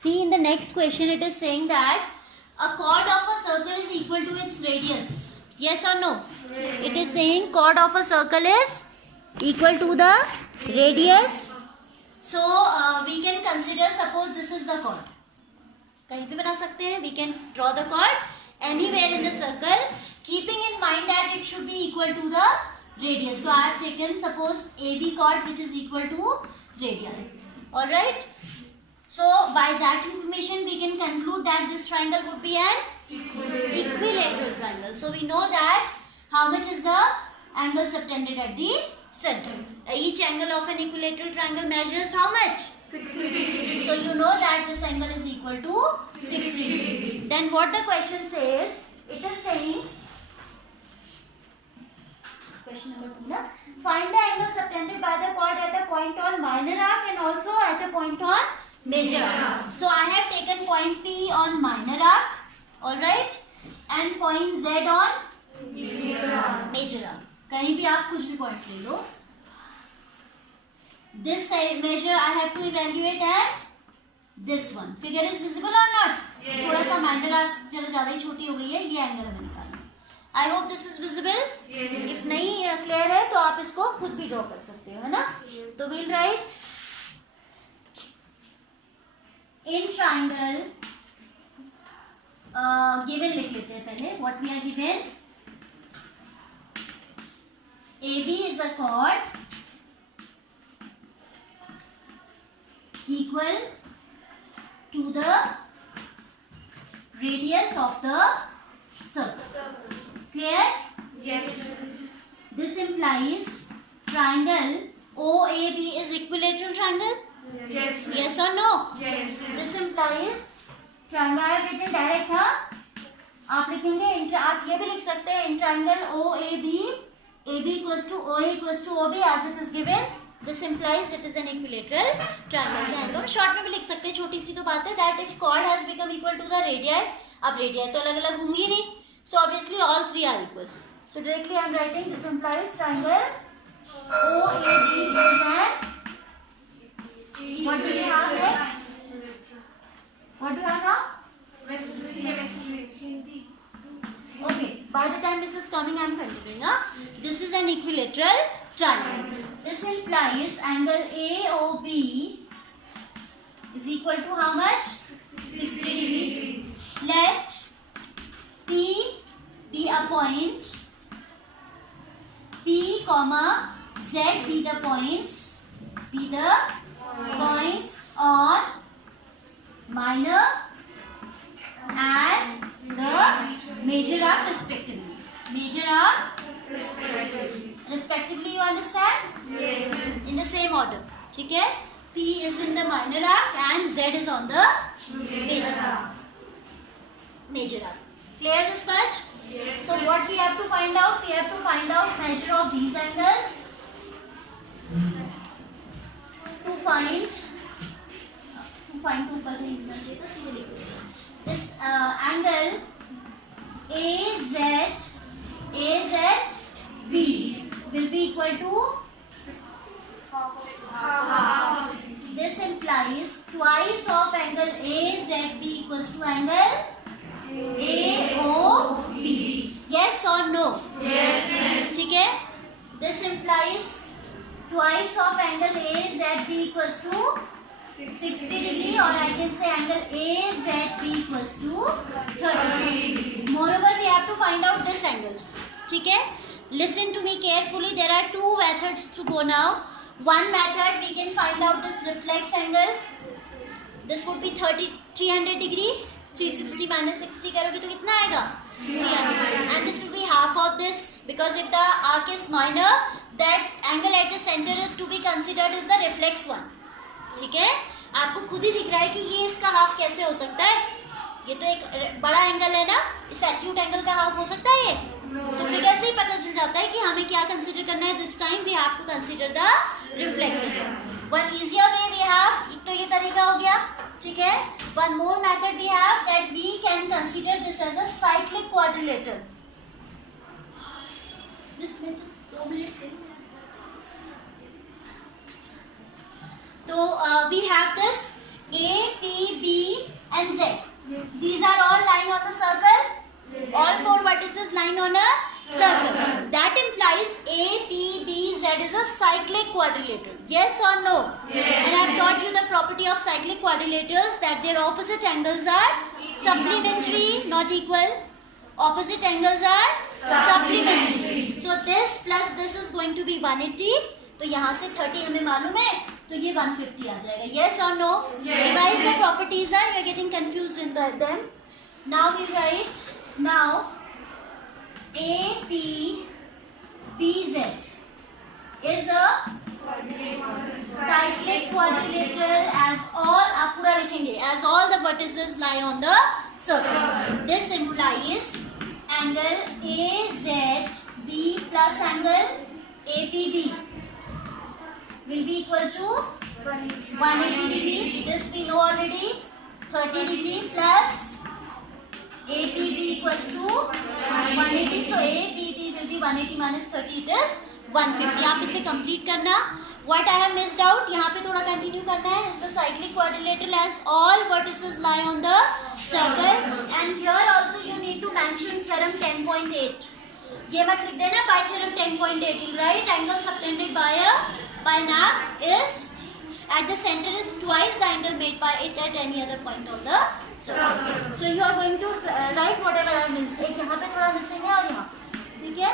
See, in the next question it is saying that a chord of a circle is equal to its radius. Yes or no? Yes. It is saying chord of a circle is equal to the radius. So we can consider, suppose this is the chord. कहीं भी बना सकते हैं. We can draw the chord anywhere in the circle, keeping in mind that it should be equal to the radius. So I have taken suppose AB chord which is equal to radius. All right. So by that information we can conclude that this triangle would be an equilateral triangle. So we know that how much is the angle subtended at the center. Each angle of an equilateral triangle measures how much? 60. So you know that this angle is equal to 60. Then what the question says? It is saying, question number 2 na? Find the angle subtended by the chord at a point on minor arc and also at a point on major arc. So I have taken point P on minor arc, alright, and point Z on major arc. कहीं भी आप कुछ भी point ले लो. This measure I have to evaluate and this one. Figure is visible or not? Yes. थोड़ा सा minor arc जरा ज़्यादा ही छोटी हो गई है. ये angle हमें निकालना है. I hope this is visible. Yes. If नहीं clear है तो आप इसको खुद भी draw कर सकते हो, है ना? Yes. तो we'll write in triangle. Given लिख लेते हैं पहले. What we are given? AB is a chord equal to the radius of the circle. Clear? Yes. This implies triangle OAB is equilateral triangle? Yes. Yes or no? Yes. This implies triangle. I have written direct, हाँ? आप लिखेंगे, आप ये भी लिख सकते हैं in triangle OAB, AB equals to OA equals to OB as it is given. This implies it is an equilateral triangle. चाहे तो शॉर्ट में भी लिख सकते हैं, छोटी सी तो बात है. That if chord has become equal to the radii, अब radii तो अलग अलग होंगी नहीं. So obviously all three are equal. So directly I am writing this implies triangle OAB is an. What do we have next? What do you have now? Okay. By the time this is coming, I am continuing. This is an equilateral triangle. This implies angle AOB is equal to how much? 60 degree. Let P be a point. P comma Z be the points. Be the points on minor and the major arc respectively. Major arc respectively, you understand? Yes. In the same order. ठीक है? P is in the minor arc and Z is on the major arc. Major arc. Clear this much? Yes. So what we have to find out? We have to find out measure of these angles. To find two ऊपर नहीं लिखना चाहिए था, सीधे लिख देते हैं. This angle AZB will be equal to half. This implies twice of angle AZB equals to angle AOB. Yes or no? Yes. ठीक है? This implies twice of angle AZB equals to 60 degree, or I can say angle AZB equals to 30. Moreover, we have to find out this angle. ठीक है? Listen to me carefully. There are two methods to go now. One method we can find out this reflex angle. This would be 300 degree. 360 minus 60 करोगे तो कितना आएगा? 300. And this will be half of this, because if the arc is minor, that angle at the center to be considered is the reflex one. ठीक है? आपको खुद ही दिख रहा है कि ये इसका हाफ कैसे हो सकता है. ये तो एक बड़ा एंगल है ना, इस एक्यूट एंगल का हाफ हो सकता है ये? तो फिर कैसे ही पता चल जाता है कि हमें क्या कंसीडर करना है. This time we have to consider the reflex angle. One easier way we have, एक तो ये तरीका हो गया. ठीक है? One more method we have that we can consider this as a cyclic quadrilateral. This में जस्ट 2 मिनट्स. तो we have this A, P, B and Z. These are all lying on the circle. All four vertices lying on a circle. That implies A, P, B, Z is a cyclic quadrilateral. Yes or no? Yes. And I have taught you the property of cyclic quadrilaterals, that their opposite angles are supplementary, not equal. Opposite angles are supplementary. So this plus this is going to be 180. तो यहाँ से 30 हमें मालूम है, तो ये 150 आ जाएगा. Yes or no? Yes. Revise the properties. You are getting confused in them. Now we write. Now A, P, B, Z is a cyclic quadrilateral as all, आप पूरा लिखेंगे, as all the vertices lie on the circle. This implies angle AZB plus angle APB will be equal to 180 degree. This we know already. 30 degree plus APB equals to 180. So APB will be 180 minus 30. It is 150. आप इसे complete करना. What I have missed out, यहाँ पे थोड़ा continue करना है. It's a cyclic quadrilateral as all vertices lie on the circle. And here also you need to mention theorem 10.8. ये मत लिख देना by theorem 10.8. You'll write angle subtended by an arc is at the center is twice the angle made by it at any other point on the circle. So you are going to write whatever I missed. एक यहाँ पे थोड़ा missing है और यहाँ, ठीक है?